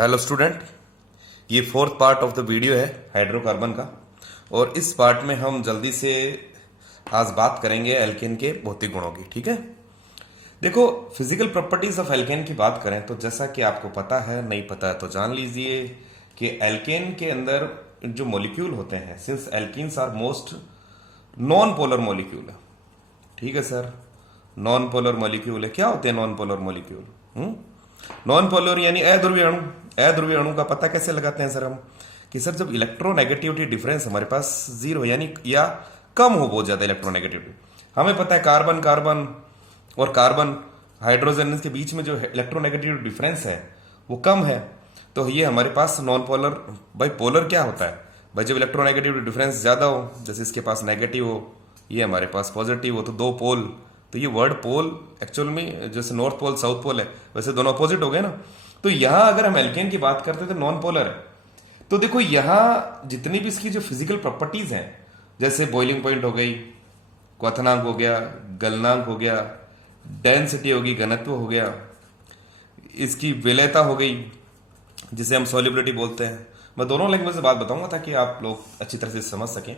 Hello student, ये fourth part of the video है hydrocarbon का। और इस पार्ट में हम जल्दी से आज बात करेंगे एल्केन के भौतिक गुणों की। ठीक है, देखो फिजिकल प्रॉपर्टीज ऑफ एल्केन की बात करें तो जैसा कि आपको पता है, नहीं पता है तो जान लीजिए कि एल्केन के अंदर जो मॉलिक्यूल होते हैं, since alkenes are most non polar molecule है। ठीक है सर, नॉन पोलर मॉलिक्यूल है। क्या होते हैं non polar molecule? Non polar यानी अध्रुवीय अणु। अध्रुवीय अणु का पता कैसे लगाते हैं सर हम? कि सर जब इलेक्ट्रोनेगेटिविटी डिफरेंस हमारे पास जीरो यानी या कम हो बहुत ज्यादा इलेक्ट्रोनेगेटिविटी, हमें पता है कार्बन कार्बन और कार्बन हाइड्रोजन के बीच में जो इलेक्ट्रोनेगेटिविटी डिफरेंस है वो कम है, तो ये हमारे पास नॉन पोलर। भाई पोलर क्या होता है? भाई जब इलेक्ट्रोनेगेटिविटी डिफरेंस ज्यादा हो, जैसे इसके पास नेगेटिव हो, ये हमारे पास पॉजिटिव हो, तो दो पोल। तो ये वर्ड पोल एक्चुअल में जैसे नॉर्थ पोल साउथ पोल है, वैसे दोनों अपोजिट हो गए ना। तो यहां अगर हम एल्केन की बात करते हैं तो नॉन पोलर है। तो देखो यहां जितनी भी इसकी जो फिजिकल प्रॉपर्टीज हैं, जैसे बॉइलिंग पॉइंट हो गई, क्वथनांक हो गया, गलनांक हो गया, डेंसिटी होगी, घनत्व हो गया, इसकी विलयता हो गई जिसे हम सॉल्युबिलिटी बोलते हैं। मैं दोनों लैंग्वेज से बात बताऊंगा ताकि आप लोग अच्छी तरह से समझ सकें।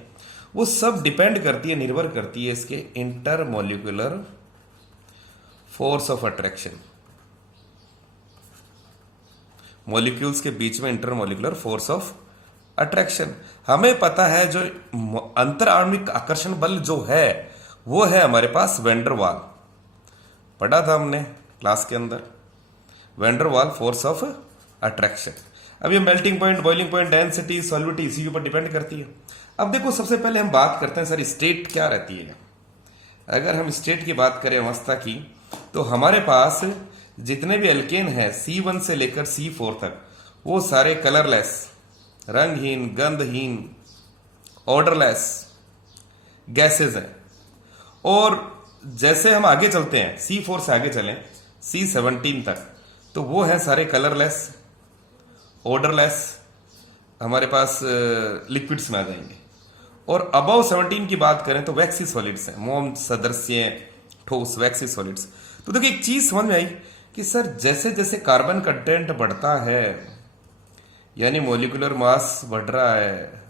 वो सब डिपेंड करती है, निर्भर करती है इसके intermolecular force of attraction. Molecules के बीच में इंटरमोलिकुलर फोर्स ऑफ अट्रैक्शन। हमें पता है जो अंतर आणविक आकर्षण बल जो है वो है हमारे पास वेंडरवाल। पढ़ा था हमने क्लास के अंदर, वेंडरवाल फोर्स ऑफ अट्रैक्शन। अब ये melting point, boiling point, density, solubility इसी के ऊपर डिपेंड करती है। अब देखो सबसे पहले हम बात करते हैं सर स्टेट क्या रहती है। अगर हम स्टेट की बात करें अवस्था की, तो हमारे पास जितने भी एल्केन है C1 से लेकर C4 तक, वो सारे कलरलेस, रंगहीन, गंधहीन, ऑर्डरलेस गैसेज हैं। और जैसे हम आगे चलते हैं, C4 से आगे चलें C17 तक, तो वो है सारे कलरलेस, ऑर्डरलेस, हमारे पास लिक्विड्स में आ जाएंगे। और अबव 17 की बात करें तो वैक्सी सॉलिड्स हैं, मोम सदृश्य ठोस वैक्सी सॉलिड्स। तो देखिए एक चीज समझ में आई कि सर जैसे जैसे कार्बन कंटेंट बढ़ता है यानी मॉलिक्यूलर मास बढ़ रहा है,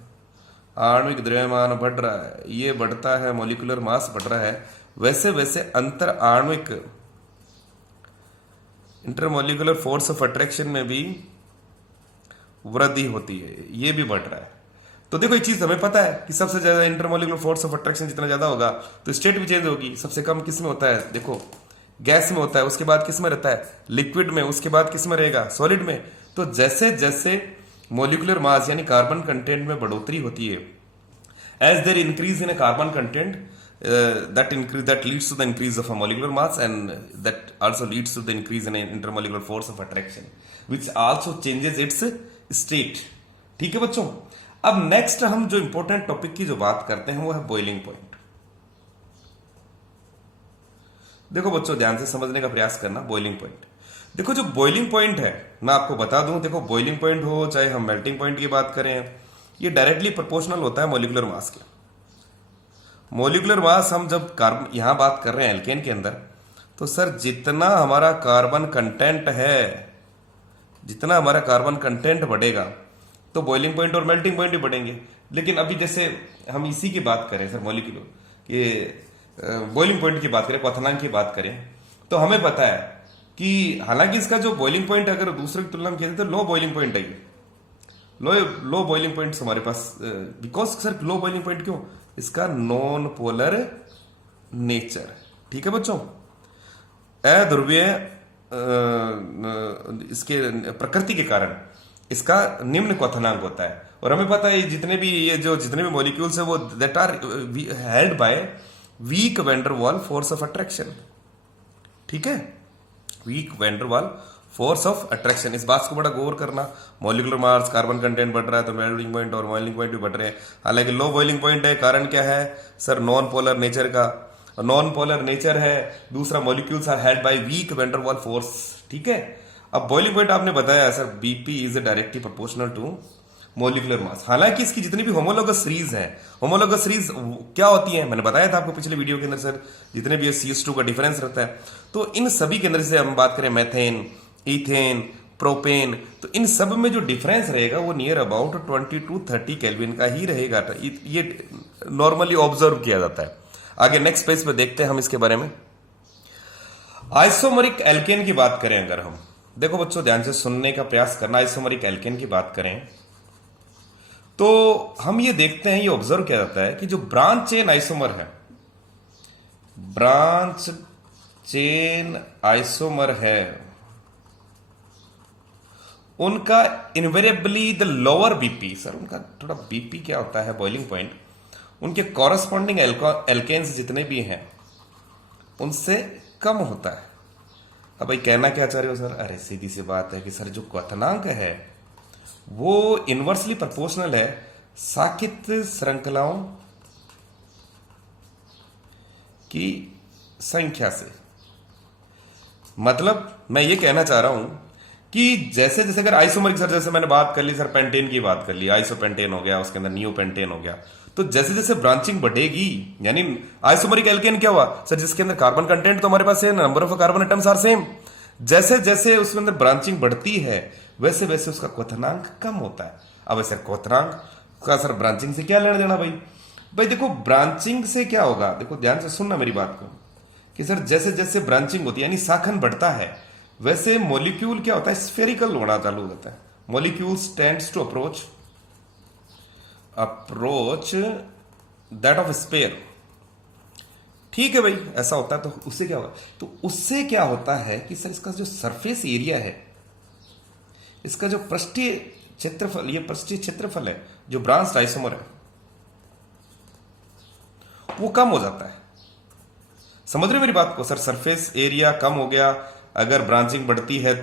आणविक द्रव्यमान बढ़ रहा है, ये बढ़ता है, मॉलिक्यूलर मास बढ़ रहा है, वैसे वैसे अंतर आणविक इंटरमोलिकुलर फोर्स ऑफ अट्रैक्शन में भी वृद्धि होती है, ये भी बढ़ रहा है। तो देखो एक चीज हमें पता है कि सबसे ज्यादा इंटरमोलिकुलर फोर्स ऑफ अट्रैक्शन जितना ज्यादा होगा तो स्टेट भी चेंज होगी। सबसे कम किस में होता है? देखो गैस में होता है, उसके बाद किस में रहता है? लिक्विड में, उसके बाद किस में रहेगा? सॉलिड में। तो जैसे जैसे मॉलिक्यूलर मास यानी कार्बन कंटेंट में बढ़ोतरी होती है, as there increase in a carbon content, that leads to the increase of a molecular mass, and that also leads to the increase in an intermolecular force of attraction, which also changes its state। ठीक है बच्चों, अब next हम जो important topic की जो बात करते हैं वो है बॉइलिंग पॉइंट। देखो बच्चों ध्यान से समझने का प्रयास करना। बॉइलिंग पॉइंट, देखो जो बॉइलिंग पॉइंट है मैं आपको बता दूं, देखो बॉइलिंग पॉइंट हो चाहे हम मेल्टिंग पॉइंट की बात करें, ये डायरेक्टली प्रोपोर्शनल होता है मॉलिक्यूलर मास के। मॉलिक्यूलर मास हम जब कार्बन यहां बात कर रहे हैं एल्केन के अंदर, तो सर जितना हमारा कार्बन कंटेंट है, जितना हमारा कार्बन कंटेंट बढ़ेगा तो बॉइलिंग पॉइंट और मेल्टिंग पॉइंट भी बढ़ेंगे। लेकिन अभी जैसे हम इसी की बात करें सर, मॉलिक्यूलर के बॉइलिंग पॉइंट की बात करें, क्वथनांक की बात करें, तो हमें पता है कि हालांकि इसका जो बॉइलिंग पॉइंट अगर दूसरे की तुलना में किया तो लो बॉइलिंग पॉइंट है, लो बॉइलिंग पॉइंट हमारे पास। Because sir low boiling point क्यों? इसका नॉन पोलर नेचर। ठीक है बच्चों, अध्रुवीय इसके प्रकृति के कारण इसका निम्न क्वथनांक होता है। और हमें पता है जितने भी मॉलिक्यूल्स है वो that are held by weak van der Waals force of attraction. ठीक है, weak van der Waals force of attraction, इस बात को बड़ा गौर करना। मॉलिक्यूलर मास, कार्बन कंटेंट बढ़ रहा है तो मेल्टिंग पॉइंट और बॉइलिंग पॉइंट भी बढ़ रहे हैं। हालांकि लो बॉइलिंग पॉइंट है, कारण क्या है सर? नॉन पोलर नेचर का, नॉन पोलर नेचर है। दूसरा molecules are held by weak van der Waals force. ठीक है, अब बॉइलिंग पॉइंट आपने बताया sir BP is directly proportional to molecular mass. हालांकि इसकी जितनी भी होमोलोगस सीरीज है, होमोलोगस सीरीज क्या होती है मैंने बताया था आपको पिछले वीडियो के अंदर सर, जितने भी CH2 का डिफरेंस रहता है। तो इन सभी के अंदर से हम बात करें मेथेन, इथेन, प्रोपेन, तो इन सब में जो डिफरेंस रहेगा वो नियर अबाउट 20 to 30 केल्विन का ही रहेगा। ये नॉर्मली ऑब्जर्व किया जाता है। आगे नेक्स्ट पेज पे देखते हैं हम इसके बारे में। आइसोमरिक एल्केन की बात करें अगर हम, देखो बच्चों ध्यान से सुनने का प्रयास करना। आइसोमरिक एल्केन की बात करें तो हम ये देखते हैं, ये ऑब्जर्व किया जाता है कि जो ब्रांच चेन आइसोमर है, ब्रांच चेन आइसोमर है, उनका invariably the lower BP, sir उनका थोड़ा बीपी क्या होता है, बॉइलिंग पॉइंट, उनके कॉरस्पॉन्डिंग एल्केन्स जितने भी हैं उनसे कम होता है। अब भाई कहना क्या चाह रहे हो सर? अरे सीधी सी बात है कि सर जो क्वथनांक है वो इनवर्सली प्रोपोर्शनल है साकित श्रृंखलाओं की संख्या से। मतलब मैं ये कहना चाह रहा हूं कि जैसे जैसे अगर आइसोमरिक, सर जैसे मैंने बात कर ली सर पेंटेन की बात कर ली, आइसोपेंटेन हो गया, उसके अंदर नियोपेंटेन हो गया, तो जैसे जैसे ब्रांचिंग बढ़ेगी, यानी आइसोमरिक एल्केन क्या हुआ सर, जिसके अंदर कार्बन कंटेंट तो हमारे पास same, number of carbon atoms are same, जैसे जैसे उसके अंदर ब्रांचिंग बढ़ती है वैसे वैसे उसका क्वथनांक कम होता है। अब ऐसे क्वथनांक का सर ब्रांचिंग से क्या लेना देना भाई? भाई देखो ब्रांचिंग से क्या होगा, देखो ध्यान से सुनना मेरी बात को, कि सर जैसे जैसे ब्रांचिंग होती है यानी शाखन बढ़ता है वैसे मॉलिक्यूल क्या होता है, स्फेरिकल होना चालू हो जाता है। Molecules tends to approach that of sphere. ठीक है भाई, ऐसा होता है। तो उससे क्या होगा, तो उससे क्या होता है कि सर इसका जो सरफेस एरिया है, इसका जो पृष्ठीय क्षेत्रफल, ये पृष्ठीय क्षेत्रफल है जो ब्रांच आइसोमर है वो कम हो जाता है। समझ रहे हो मेरी बात को? सर सरफेस एरिया कम हो गया, अगर ब्रांचिंग बढ़ती है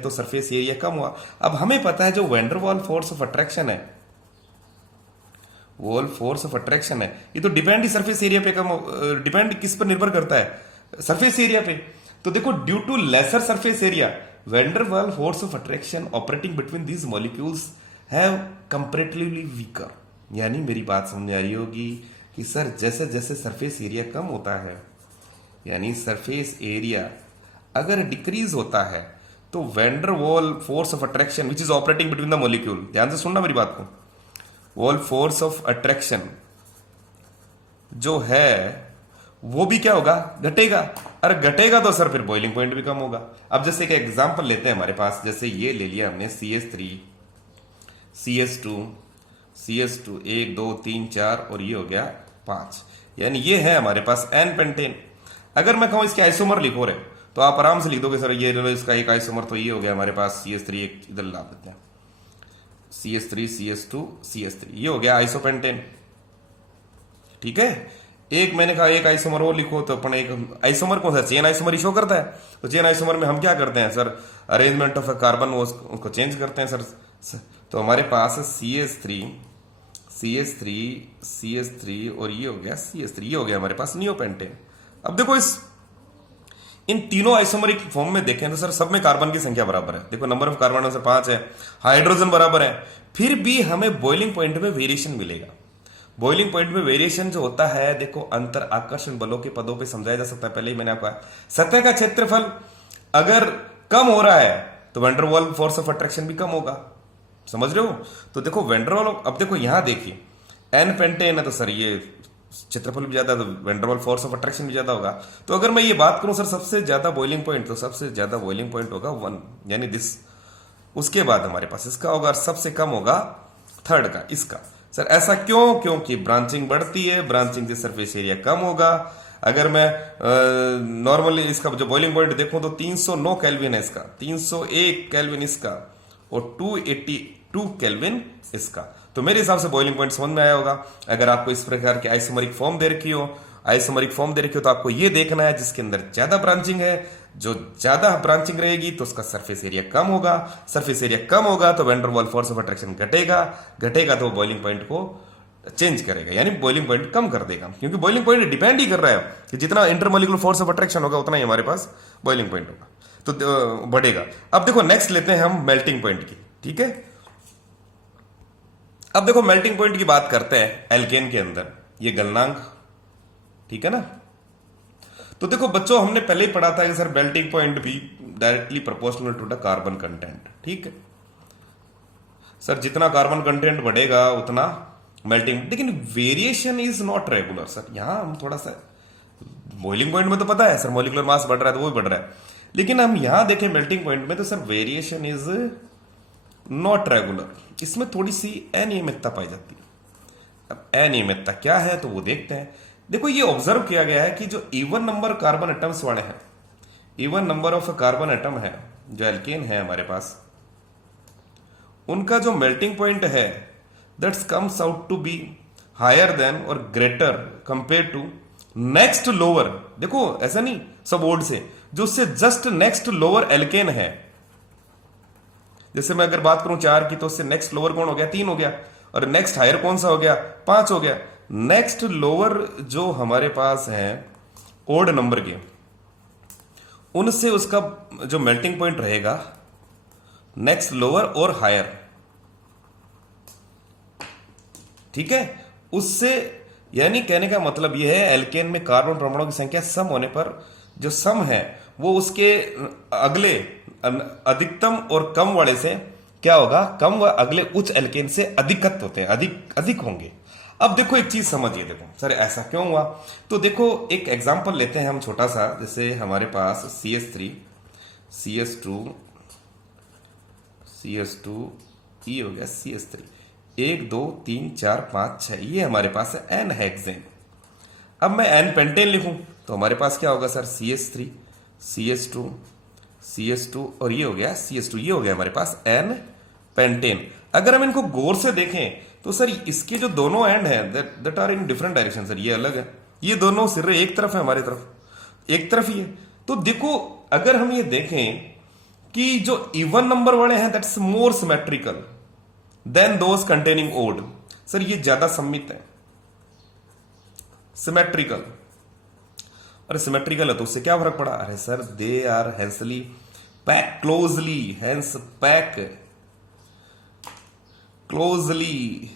तो सरफेस एरिया कम हुआ। अब हमें पता है जो van der Waal force of attraction है, वॉल फोर्स ऑफ अट्रैक्शन है, ये तो डिपेंड ही सरफेस एरिया पे डिपेंड किस पर निर्भर करता है, सरफेस एरिया पे। तो देखो due to lesser surface area van der Waal force of attraction operating between these molecules have comparatively weaker. यानी मेरी बात समझ आ रही होगी कि सर जैसे जैसे सरफेस एरिया कम होता है, यानी सरफेस एरिया अगर डिक्रीज होता है तो van der Waal force of attraction which is operating between the molecule, ध्यान से सुनना मेरी बात को, वॉल फोर्स ऑफ अट्रैक्शन जो है वो भी क्या होगा, घटेगा। अरे घटेगा तो सर फिर बॉइलिंग पॉइंट भी कम होगा। अब जैसे एक एग्जांपल लेते हैं हमारे पास, जैसे ये ले लिया हमने CH3 CS2 1 2 3 4 और ये हो गया 5, यानी ये है हमारे पास N पेंटेन। अगर मैं कहूं इसके आइसोमर लिखो रहे तो आप आराम से लिख दोगे सर ये इसका एक आइसोमर, तो ये हो गया हमारे पास CH3, एक इधर ला देते हैं CH3 CS2 CH3, ये हो गया आइसोपेंटेन। ठीक है, एक मैंने कहा एक आइसोमर और लिखो, तो अपन एक आइसोमर कौन सा, चेन आइसोमर ही शो करता है। तो चेन आइसोमर में हम क्या करते हैं सर, अरेंजमेंट ऑफ कार्बन उसको चेंज करते हैं सर। तो हमारे पास CH3 और ये हो गया CH3, ये हो गया हमारे पास नियोपेंटेन। अब देखो इन तीनों आइसोमरिक फॉर्म में देखें तो सर सब में कार्बन की संख्या बराबर है। देखो नंबर ऑफ कार्बन सर 5 है, हाइड्रोजन बराबर है, फिर भी हमें बॉइलिंग पॉइंट में वेरिएशन मिलेगा। बॉइलिंग पॉइंट में वेरिएशन जो होता है, देखो अंतर आकर्षण बलों के पदों पे समझाया जा सकता है। पहले ही मैंने आपको सतह का क्षेत्रफल अगर कम हो रहा है तो van der Waal force of attraction भी कम होगा, समझ रहे हो? तो देखो वैन डर वाल, अब देखो यहां देखिए N पेंटेन है तो सर ये क्षेत्रफल भी ज्यादा, तो van der Waal force of attraction भी ज्यादा होगा। तो अगर मैं ये बात करूं सर सबसे ज्यादा बॉइलिंग पॉइंट, तो सबसे ज्यादा बॉइलिंग पॉइंट होगा 1, यानी दिस, उसके बाद हमारे पास इसका होगा, और सबसे कम होगा थर्ड का, इसका। सर ऐसा क्यों? क्योंकि ब्रांचिंग बढ़ती है, ब्रांचिंग से सरफेस एरिया कम होगा। अगर मैं नॉर्मली इसका जो बॉइलिंग पॉइंट देखूं तो 309 केल्विन है इसका, 301 केल्विन इसका, और 282 केल्विन इसका। तो मेरे हिसाब से बॉइलिंग पॉइंट समझ में आया होगा। अगर आपको इस प्रकार की आइसोमरिक फॉर्म दे रखी हो तो आपको ये देखना है जिसके अंदर ज्यादा ब्रांचिंग है, जो ज्यादा ब्रांचिंग रहेगी तो उसका सरफेस एरिया कम होगा, सरफेस एरिया कम होगा तो van der Waal force of attraction घटेगा तो बॉइलिंग पॉइंट को चेंज करेगा, यानी बॉइलिंग पॉइंट कम कर देगा। क्योंकि बॉइलिंग पॉइंट डिपेंड ही कर रहा है कि जितना इंटरमोलिकुलर फोर्स ऑफ अट्रैक्शन होगा उतना ही हमारे पास बॉइलिंग पॉइंट होगा, तो बढ़ेगा। अब देखो नेक्स्ट लेते हैं हम मेल्टिंग पॉइंट की। ठीक है, अब देखो मेल्टिंग पॉइंट की बात करते हैं एल्केन के अंदर, ये गलनांक, ठीक है ना। तो देखो बच्चों हमने पहले ही पढ़ा था कि सर मेल्टिंग पॉइंट भी directly proportional to the carbon content. ठीक है सर, जितना कार्बन कंटेंट बढ़ेगा उतना मेल्टिंग, लेकिन variation is not regular sir. यहां हम थोड़ा सा बॉइलिंग पॉइंट में तो पता है सर मॉलिक्यूलर मास बढ़ रहा है तो वो भी बढ़ रहा है, लेकिन हम यहां देखें मेल्टिंग पॉइंट में तो sir variation is not regular, इसमें थोड़ी सी अनियमितता पाई जाती है। अब अनियमितता क्या है तो वो देखते हैं। देखो ये ऑब्जर्व किया गया है कि जो इवन नंबर कार्बन एटम्स वाले हैं, even number of carbon atom है जो एल्केन है हमारे पास, उनका जो मेल्टिंग पॉइंट है that's comes out to be higher than और greater compare to next lower. देखो ऐसा नहीं सब ओड से, जो उससे जस्ट नेक्स्ट लोअर एल्केन है। जैसे मैं अगर बात करूं 4 की तो उससे नेक्स्ट लोअर कौन हो गया, 3 हो गया, और नेक्स्ट हायर कौन सा हो गया, 5 हो गया। नेक्स्ट लोअर जो हमारे पास है ओड नंबर के, उनसे उसका जो मेल्टिंग पॉइंट रहेगा नेक्स्ट लोअर और हायर। ठीक है, उससे यानी कहने का मतलब यह है एल्केन में कार्बन परमाणु की संख्या सम होने पर जो सम है वो उसके अगले अधिकतम और कम वाले से क्या होगा, कम व अगले उच्च एल्केन से अधिकत होते हैं, अधिक होंगे। अब देखो एक चीज समझिए, देखो सर ऐसा क्यों हुआ, तो देखो एक एग्जांपल लेते हैं हम छोटा सा। जैसे हमारे पास CH3 CS2 ये हो गया CH3, 1 2 3 4 5 6, ये हमारे पास है N हेक्सेन। अब मैं N पेंटेन लिखूं तो हमारे पास क्या होगा सर, CH3 CH2 और ये हो गया CH2, ये हो गया हमारे पास N पेंटेन। अगर हम इनको गौर से देखें तो सर इसके जो दोनों एंड हैं that are in different direction sir, ये अलग है, ये दोनों सिरे एक तरफ है, हमारी तरफ एक तरफ ही है। तो देखो अगर हम ये देखें कि जो इवन नंबर वाले हैं that's more symmetrical than those containing odd, sir ये ज्यादा सम्मित है, सिमेट्रिकल। अरे सिमेट्रिकल है तो उससे क्या फर्क पड़ा, अरे sir they are hencely pack closely, hence pack closely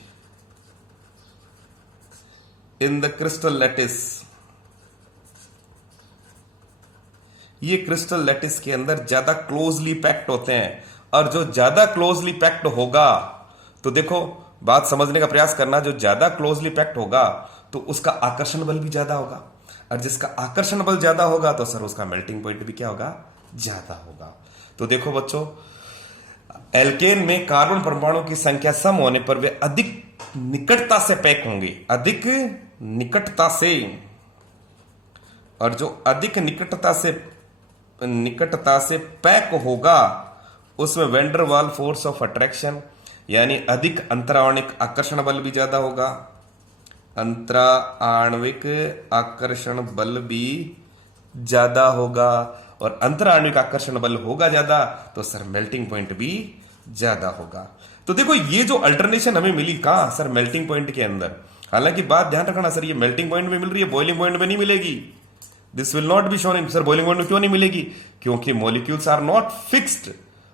in the crystal lattice. ये क्रिस्टल लैटिस के अंदर ज्यादा क्लोजली पैक्ड होते हैं, और जो ज्यादा क्लोजली पैक्ड होगा तो देखो बात समझने का प्रयास करना, जो ज्यादा क्लोजली पैक्ड होगा तो उसका आकर्षण बल भी ज्यादा होगा, और जिसका आकर्षण बल ज्यादा होगा तो सर उसका मेल्टिंग पॉइंट भी क्या होगा, ज्यादा होगा। तो देखो बच्चों एल्केन में कार्बन परमाणु की संख्या सम होने पर वे अधिक निकटता से पैक होंगे, अधिक निकटता से, और जो अधिक निकटता से पैक होगा उसमें van der Waal force of attraction यानी अधिक अंतराणविक आकर्षण बल भी ज्यादा होगा, अंतराणविक आकर्षण बल भी ज्यादा होगा, और अंतराणविक आकर्षण बल होगा ज्यादा तो सर मेल्टिंग पॉइंट भी ज्यादा होगा। तो देखो ये जो अल्टरनेशन हमें मिली कहां सर, मेल्टिंग पॉइंट के अंदर। हालांकि बात ध्यान रखना सर, ये मेल्टिंग पॉइंट में मिल रही है, बॉइलिंग पॉइंट में नहीं मिलेगी। This will not be shown in, sir boiling point में क्यों नहीं मिलेगी, क्योंकि molecules are not fixed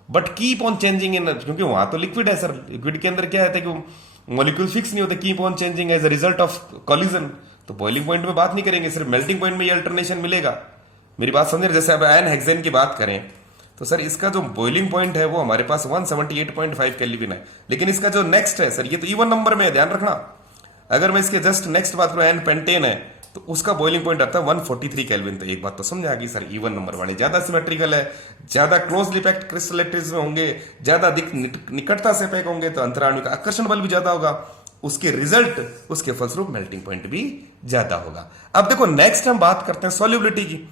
but keep on changing in, क्योंकि वहां तो लिक्विड है सर, लिक्विड के अंदर क्या है कि मॉलिक्यूल फिक्स नहीं होते, keep on changing as a result of collision. तो बॉइलिंग पॉइंट में बात नहीं करेंगे, सिर्फ मेल्टिंग पॉइंट में ये अल्टरनेशन मिलेगा। मेरी बात समझ रहे, जैसे अब एन हेक्सेन की बात करें तो सर इसका जो बॉइलिंग पॉइंट है वो हमारे पास 178.5 केल्विन है, लेकिन इसका जो नेक्स्ट है सर ये तो इवन नंबर में है, ध्यान रखना। अगर मैं इसके जस्ट नेक्स्ट बात करूं एन पेंटेन है तो उसका बॉइलिंग पॉइंट आता है 143 केल्विन। तो एक बात तो समझ आ गई सर, इवन नंबर वाले ज्यादा सिमेट्रिकल है, ज्यादा क्लोजली पैक्ड क्रिस्टल में होंगे, ज्यादा अधिक निकटता से पैक होंगे तो अंतराणु का आकर्षण बल भी ज्यादा होगा, उसके रिजल्ट उसके फलस्वरूप मेल्टिंग पॉइंट भी ज्यादा होगा। अब देखो नेक्स्ट हम बात करते हैं सॉल्युबिलिटी की,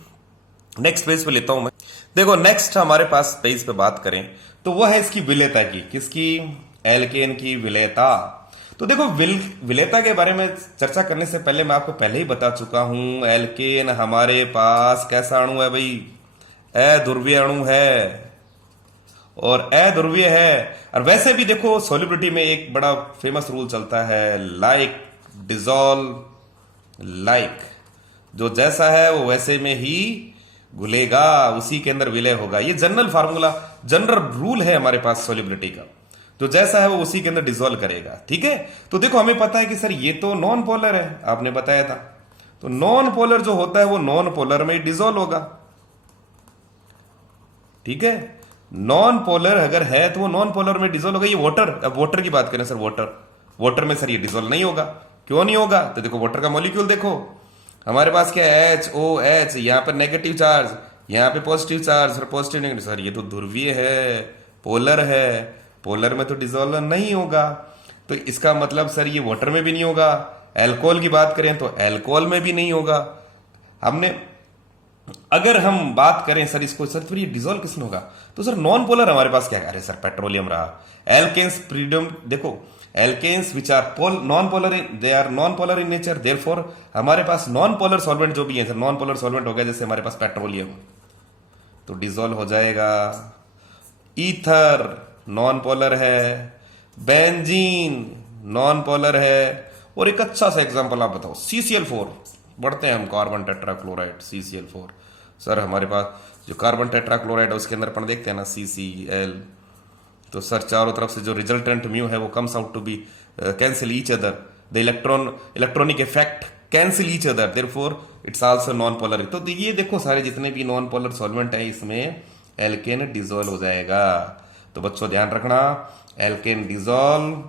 नेक्स्ट पेज पे लेता हूं मैं। देखो नेक्स्ट हमारे पास पेज पे बात करें तो वह है इसकी विलेयता की, किसकी, एल्केन की विलेयता। तो देखो विलेयता के बारे में चर्चा करने से पहले मैं आपको पहले ही बता चुका हूं, एल्केन हमारे पास कैसा अणु है भाई, अध्रुवीय अणु है, और अध्रुवीय है। और वैसे भी देखो सॉल्युबिलिटी में एक बड़ा फेमस रूल चलता है, लाइक डिसॉल्व लाइक, जो जैसा है वो वैसे में ही घुलेगा, उसी के अंदर विलय होगा। ये जनरल फार्मूला, जनरल रूल है हमारे पास सॉल्युबिलिटी का, जो जैसा है वो उसी के अंदर डिसॉल्व करेगा। ठीक है, तो देखो हमें पता है कि सर ये तो नॉन पोलर है, आपने बताया था, तो नॉन पोलर जो होता है वो नॉन पोलर में डिसॉल्व होगा। ठीक है। नॉन पोलर अगर है तो वो नॉन पोलर में डिजोल्व होगा। ये वाटर, अब वाटर की बात करें सर, वाटर में सर ये डिजोल्व नहीं होगा। क्यों नहीं होगा? तो देखो वाटर का मॉलिक्यूल देखो, हमारे पास क्या है, HOH, यहाँ पर नेगेटिव चार्ज, यहाँ पे पॉजिटिव चार्ज और पॉजिटिव नेगेटिव। सर ये तो ध्रुवीय है, पोलर है, पोलर में तो डिजोल्व नहीं होगा। तो इसका मतलब सर ये वाटर में भी नहीं होगा। एल्कोहल की बात करें तो एल्कोहल में भी नहीं होगा। हमने अगर हम बात करें सर इसको, सर फिर ये डिजोल्व किसमें होगा? तो सर नॉन पोलर हमारे पास क्या है? अरे सर पेट्रोलियम रहा। एल्केन्स फ्रीडम देखो, alkanes which are non polar, they are non polar in nature, therefore हमारे पास नॉन पोलर सॉल्वेंट जो भी है सर, नॉन पोलर सॉल्वेंट हो गया जैसे हमारे पास पेट्रोलियम, तो डिजोल्व हो जाएगा। ईथर नॉन पोलर है, बेंजीन नॉन पोलर है। और एक अच्छा सा एग्जांपल आप बताओ, CCl4, बढ़ते हैं हम, कार्बन टेट्राक्लोराइड CCl4। सर हमारे पास जो कार्बन टेट्राक्लोराइड है उसके अंदर अपन देखते हैं ना CCl, तो सर चारों तरफ से जो रिजल्टेंट म्यू है वो comes out to be cancel each other, the electronic effect cancel each other, therefore it's also non polar. तो ये देखो सारे जितने भी नॉन पोलर सॉल्वेंट है इसमें एल्केन डिजोल्व हो जाएगा। तो बच्चों ध्यान रखना, alkane dissolve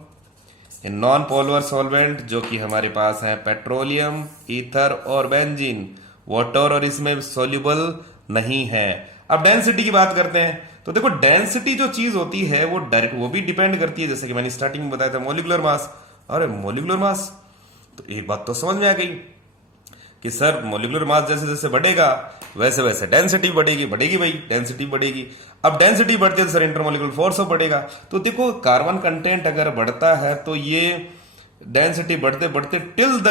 in non polar solvent जो कि हमारे पास है पेट्रोलियम, ईथर और बेंजीन, वाटर और इसमें सोल्यूबल नहीं है। अब डेंसिटी की बात करते हैं, तो देखो डेंसिटी जो चीज होती है वो डायरेक्ट वो भी डिपेंड करती है, जैसे कि मैंने स्टार्टिंग में बताया था मोलिकुलर मास। अरे मोलिकुलर मास, तो एक बात तो समझ में आ गई कि सर मोलिकुलर मास जैसे जैसे बढ़ेगा वैसे वैसे डेंसिटी बढ़ेगी भाई, डेंसिटी बढ़ेगी। अब डेंसिटी बढ़ती है तो सर इंटरमोलिकुलर फोर्स बढ़ेगा। तो देखो कार्बन कंटेंट अगर बढ़ता है तो ये डेंसिटी बढ़ते बढ़ते टिल द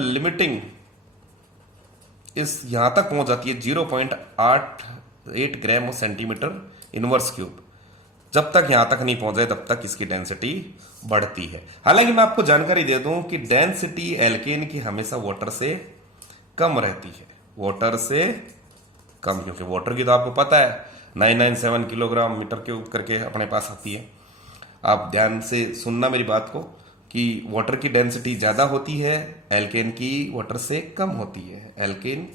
लिमिटिंग इस यहां तक पहुंच जाती है 0.88 ग्राम सेंटीमीटर इनवर्स क्यूब। जब तक यहां तक नहीं पहुंच जाए तब तक इसकी डेंसिटी बढ़ती है। हालांकि मैं आपको जानकारी दे दूं कि डेंसिटी एल्केन की हमेशा वाटर से कम रहती है, वाटर से कम, क्योंकि वाटर की तो आपको पता है 997 किलोग्राम मीटर क्यूब करके अपने पास आती है। आप ध्यान से सुनना मेरी बात को कि वाटर की डेंसिटी ज्यादा होती है, एल्केन की वाटर से कम होती है। एल्केन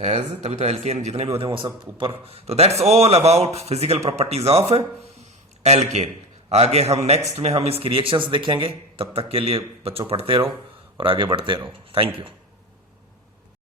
एज तभी तो एल्केन जितने भी होते हैं वो सब ऊपर। तो that's all about physical properties of alkene. आगे हम नेक्स्ट में हम इसकी रिएक्शंस देखेंगे। तब तक के लिए बच्चों पढ़ते रहो और आगे बढ़ते रहो। Thank you.